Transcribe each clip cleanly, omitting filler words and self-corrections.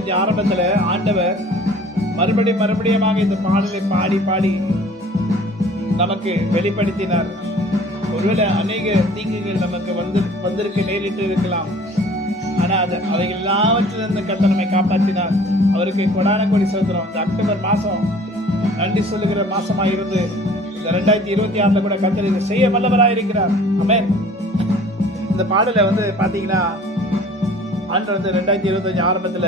2025 ஆரம்பத்துல ஆண்டவர் மறுபடியுமாக இந்த பாடலை பாடி பாடி நமக்கு வெளிப்படுத்தினார். ஒருவேளை அநேக தீங்குகள் நமக்கு வந்திருக்க நேரிட்டு இருக்கலாம். ஆனா அவைகள் எல்லாவற்றிலிருந்து கர்த்தர் நம்மை காப்பாற்றினார். அவருக்கு கொடான கோடி ஸ்தோத்திரம். இந்த அக்டோபர் மாசம் நன்றி சொல்லுகிற மாசமா இருந்து இந்த 2026 கூட கர்த்தர் இதை செய்ய வல்லவராயிருக்கிறார். ஆமென். இந்த பாடலை பாத்தீங்கன்னா ஆண்டவர் 2025 ஆரம்பத்துல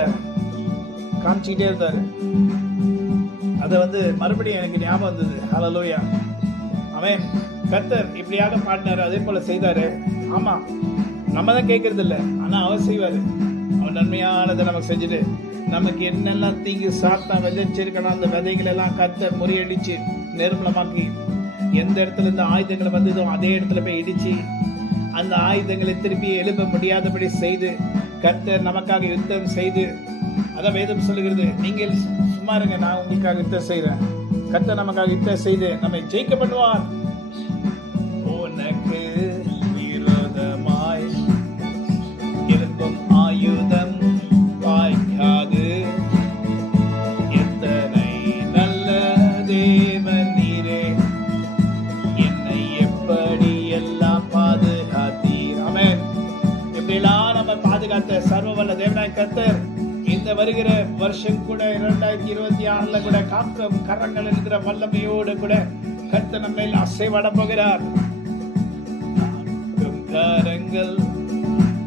காமிச்சுக்கிட்டே இருந்தாரு. அதை மறுபடியும் எனக்கு ஞாபகம் வந்தது. ஹல்லேலூயா. ஆமென். கர்த்தர் இப்படியாக பாடினாரு, அதே போல செய்தாரு. ஆமா, நம்ம தான் கேட்கறது இல்லை, ஆனா அவர் செய்வாரு. அவன் நன்மையானதை நமக்கு செஞ்சுட்டு நமக்கு என்னெல்லாம் தீங்கு சாத்தான் விதைச்சிருக்கணும் அந்த விதைகள் எல்லாம் கர்த்தர் முறியடிச்சு நிர்மலமாக்கி, எந்த இடத்துல இருந்து ஆயுதங்கள் வந்ததோ அதே இடத்துல போய் இடிச்சு அந்த ஆயுதங்களை திருப்பி எழுப்ப முடியாதபடி செய்து கர்த்தர் நமக்காக யுத்தம் செய்து, அதான் வேதம் சொல்லுகிறது, நீங்கள் சும்மா இருங்க, நான் உங்களுக்காக யுத்தம் செய்யறேன். கர்த்தர் நமக்காக யுத்தம் செய்து நம்மை ஜெயிக்க பண்ணுவார். உனக்கு விரோதமாய் இருக்கும் ஆயுதம் வாய்க்காது. எத்தனை நல்ல தேவன் நீரே, என்னை எப்படி எல்லாம் பாதுகாத்தீர். ஆமென். எப்படியெல்லாம் நம்ம பாதுகாத்த சர்வ வல்ல தேவனாய் கர்த்தர் இந்த வருகிற வருஷம் கூட 2026 கூட காக்கும் கரங்கள் இருக்கிற வல்லமையோடு கூட கர்த்தர் நம்ம அசைவாட போகிறார். கரங்கள்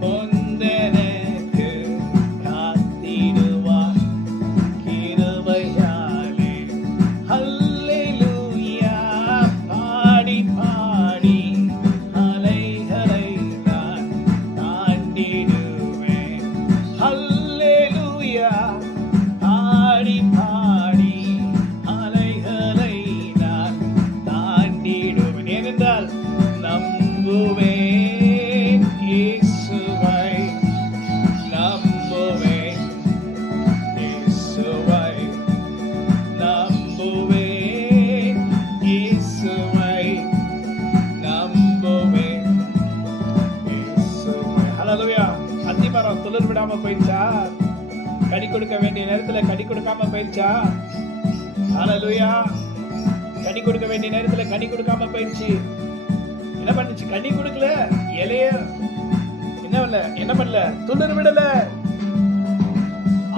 பொந்தனக்கு காத்திடுவார் கிருபையாலே. ஹல்லேலூயா. பாடி பாடி அலைகளை நான் தாண்டிடுவேன். ஹல்லேலூயா. பாடி பாடி அலைகளை நான் தாண்டிடுவேன். ஏனென்றால் நம்புவேன் துளிர் விடாம போயிடுச்சா? கனி கொடுக்க வேண்டிய நேரத்துல கனி கொடுக்காம போயிடுச்சா? ஹல்லேலூயா. கனி கொடுக்க வேண்டிய நேரத்துல கனி கொடுக்காம போயிடுச்சு. என்ன பண்ணுச்சு? கனி கொடுக்கல, இலைய என்ன பண்ணல, துளிர் விடல.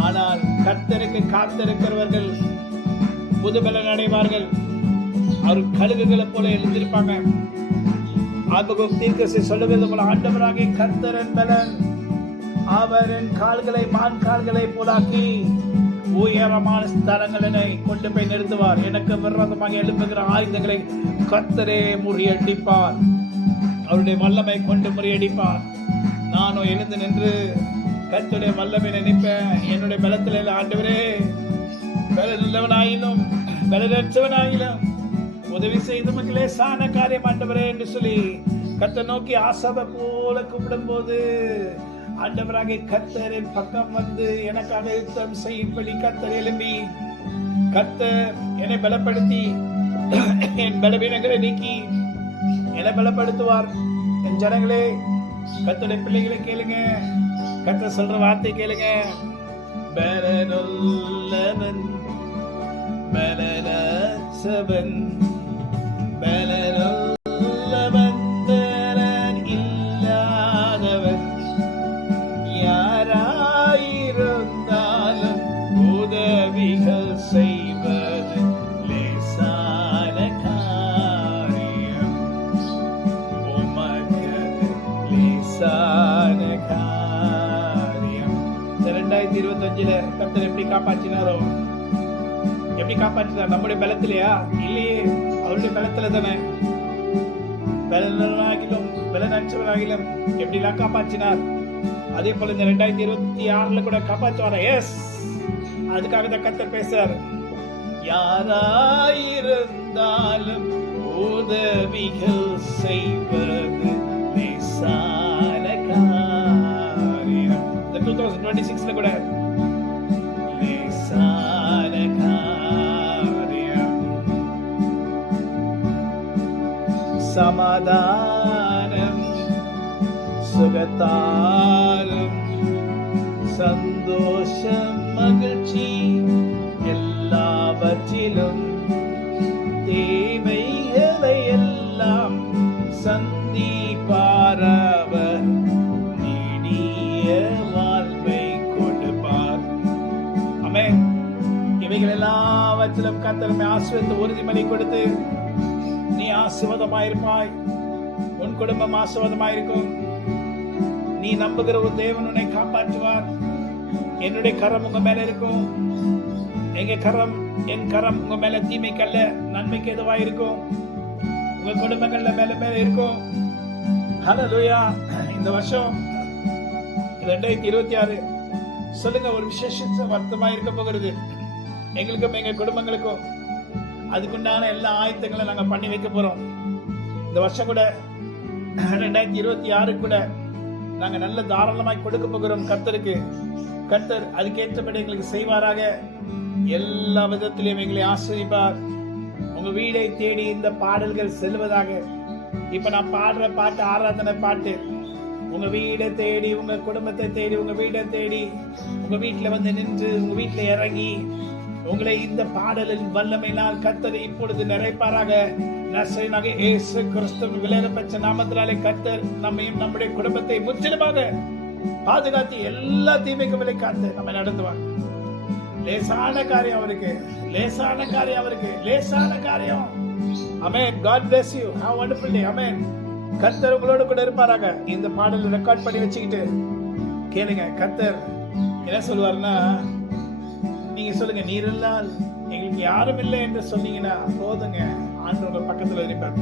ஆனால் கர்த்தருக்கு காத்திருக்கிறவர்கள் புதுபலன் அடைவார்கள். அவர் கழுகுகளை போல எழுந்திருப்பாங்க. ஆபகுக் தீர்க்கதரிசி சொல்லுகிறது போல, ஆண்டவராகிய கர்த்தரின் பலன் அவரின் கால்களை மான் கால்களை போலாக்கி உயரமான ஸ்தலங்களை கொண்டு போய் நிறுத்துவார். எனக்கு விரோதமாக எழுப்புகிற ஆயுதங்களை கர்த்தரே முறியடிப்பார். அவருடைய வல்லமை கொண்டு முறியடிப்பார். நானும் எழுந்து நின்று கர்த்தருடைய வல்லமை நினைப்பேன். என்னுடைய பலத்தில ஆண்டவரே, பலனுள்ளவனாயிலும் பலனற்றவனாயிலும் உதவி செய்து மக்களே சான காரியம் ஆண்டவரே என்று சொல்லி கர்த்தர் நோக்கி ஆசபை போல கூப்பிடும் போது ஆண்டவராக கர்த்தரின் பக்கம் வந்து எனக்காக யுத்தம் செய்யும்படி கர்த்தர் எழும்பி கர்த்தர் என்னை பலப்படுத்தி என் பலவீனங்களை நீக்கி என்னை பலப்படுத்துவார். என் ஜனங்களே, கர்த்தருடைய பிள்ளைகளை கேளுங்க, கர்த்தர் சொல்ற வார்த்தை கேளுங்க. பலனுள்ளவன் பலனற்றவன், பலனுள்ளவன் பலன் இல்லாதவன், யாராயிருந்தாலும் உதவிகள் செய்வது லேசான காரியம். உமக்கு லேசான காரியம். 2025 கர்த்தர் எப்படி காப்பாற்றினாரோ, எப்படி காப்பாற்றினார்? நம்முடைய பலத்திலையா? இல்லையே, அவருடைய பலத்துல தானே. பலனாகிலும் பலனற்றவனாகிலும் எப்படிலாம் காப்பாற்றினார். அதே போல இந்த 2026 கூட காப்பாற்றுவாரா? எஸ், அதுக்காக தான் கர்த்தர் பேசுறார். யாராயிருந்தாலும் உதவிகள் செய்வது லேசான காரியம். இந்த 2026 கூட லேசான காரியம். சமாதானம் சுகத்தாலும் சந்தோஷம் மகிழ்ச்சி எல்லாவற்றிலும் தேவைகளை எல்லாம் சந்திப்பாரவர் நீடிய வாழ்வை கொடுப்பார். ஆமென். இவைகள் எல்லாவற்றிலும் கர்த்தர் ஆசீர்வதித்து உறுதிமொழி கொடுத்து நீ ஆசீர்வாதமாயிருப்பாய், உன் குடும்பம் ஆசீர்வாதமாயிருக்கும், நீ நம்புகிற உன் தேவன் உன்னை காப்பாற்றுவார், என்னுடைய கரம் உங்க மேல இருக்கும், என் கரம் உங்க மேல தீமைக்கல்ல நன்மைக்கு எதுவா இருக்கும், உங்க குடும்பங்கள்ல மேல மேல இருக்கும். ஹல்லேலூயா. இந்த வருஷம் 2026 சொல்லுங்க ஒரு விசேஷ வருத்தமா இருக்க போகிறது எங்களுக்கும் எங்க குடும்பங்களுக்கும். அதுக்குண்டான எல்லா ஆயத்தங்களும் நாங்க பண்ணி வைக்க போறோம். இந்த வருஷம் கூட 2026 கூட நாங்க நல்ல தாராளமாய் கொடுக்க போகிறோம் கர்த்தருக்கு. கர்த்தர் அதுக்கேற்றபடி எங்களுக்கு செய்வாராக. எல்லா விதத்திலையும் எங்களை ஆசீர்வதிப்பார். உங்க வீடை தேடி இந்த பாடல்கள் செல்வதாக. இப்ப நான் பாடுற பாட்டு ஆராதனை பாட்டு உங்க வீடை தேடி, உங்க குடும்பத்தை தேடி, உங்க வீடை தேடி, உங்க வீட்டுல வந்து நின்று, உங்க வீட்டுல இறங்கி உங்களை இந்த பாடலின் வல்லமையினால் கர்த்தர் இப்பொழுது நிறைப்பாராக. நசரேயனாகிய இயேசு கிறிஸ்துவின் விலையேறப்பெற்ற நாமத்தினாலே கர்த்தர் நம்மையும் நம்முடைய குடும்பத்தை முற்றிலுமாக பாதுகாத்து எல்லா தீமைக்கும் விலை காத்து நம்மை நடத்துவார். லேசான காரியம் அவருக்கு, லேசான காரியம் அவருக்கு, லேசான காரியம். ஆமென். God bless you. Have a wonderful day. ஆமென். கர்த்தர் உங்களோடு கூட இருப்பாராக. இந்த பாடலை ரெக்கார்ட் பண்ணி வச்சுக்கிட்டு கேளுங்க. கர்த்தர் என்ன சொல்லுவாருன்னா, நீங்க சொல்லுங்க, நீர் இல்லால் எங்களுக்கு யாரும் இல்லை என்று சொன்னீங்கன்னா போதுங்க, ஆண்டவர் பக்கத்துல இருப்பார்.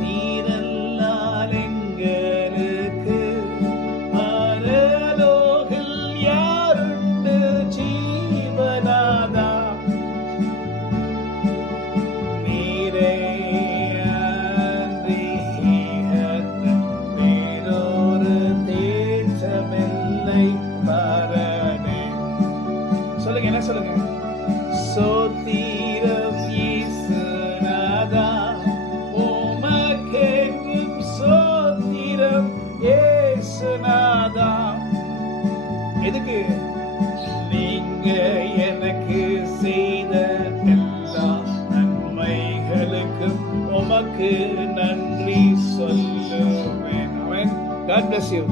நீரல்லால் எங்களுக்கு பரலோகில் யாருண்டு ஜீவனாதா, நீரே அன்றி வேறொரு தேசமில்லை பரனே. சொல்லுங்க, என்ன சொல்லுங்க? சோத்திரம் இயேசுநாதா, உமக்கென்றும் சோத்திரம் இயேசுநாதா. எதுக்கு? நீங்க எனக்கு செய்த எல்லா நன்மைகளுக்கும் உமக்கு நன்றி சொல்லுவேன். God bless you.